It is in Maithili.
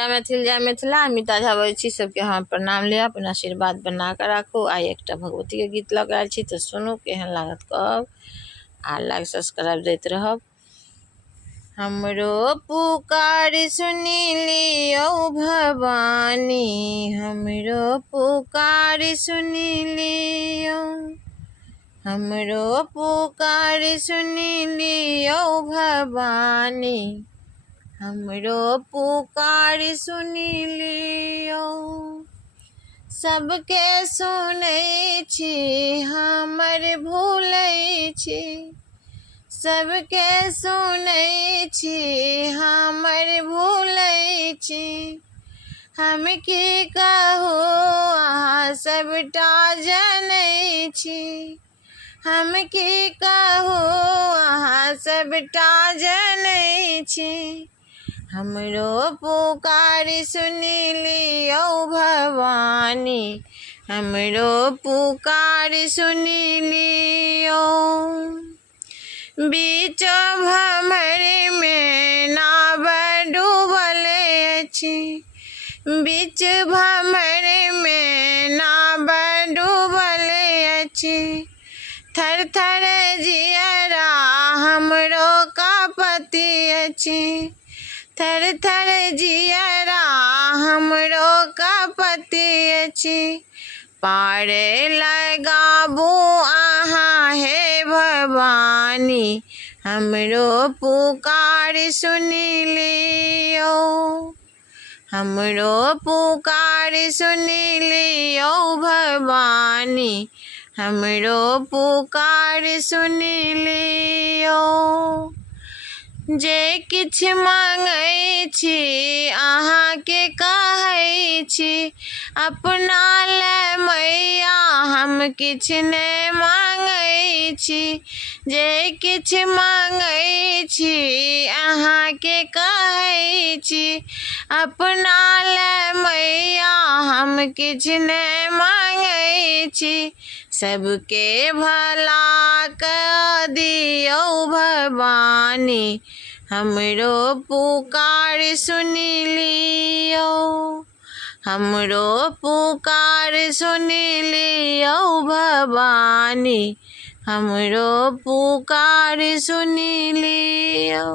जय मैथिल जय मिथिला। अमिता झा बजै छी। सबके हम प्रणाम लिया, अपन आशीर्वाद बना कर राखू। आई एक भगवती के गीत लग आयल छी, तो सुनू केहन लागत कहब आ लाइक सब्सक्राइब दैत रहब। हमरो पुकार सुनी लियो भवानी, हमरो पुकार सुनी लियो, हमरो पुकार सुनी लियो भवानी, हमरो पुकार सुनी लियो। सबके सुनै छी हमर भूलै छी, सबके सुनै छी हमर भूलै छी। हम की कहू अहाँ सबटा जनै छी, हम की कहू अहाँ सबटा जनै छी। हमरो पुकार सुनी लियो भवानी, हमरो पुकार सुनी लियो। बीच भंवर में नाव डूबल अछि, बीच भंवर में नाव डूबल अछि। थर थर जियरा हमरो कांपैत अछि, थर थर जियरा हमरो कांपैत अछि। पार लगाबू अहाँ हे भवानी, हमरो पुकार सुनी लियो, हमरो पुकार सुनी लियो भवानी, हमरो पुकार सुनी लियो। जे किछ मांगै छी अहाँके कहै छी, अपना ले मैया हम किछ नहि मांगै छी। जे किछ मांगै छी अहाँके कहै छी, अपना ले मैया हम किछ नहि मांगै छी। सबके भला कऽ दियौ भवानी, हमरो पुकार सुनी लियो, हमरो पुकार सुनी लियो भवानी, हमरो पुकार सुनी लियो।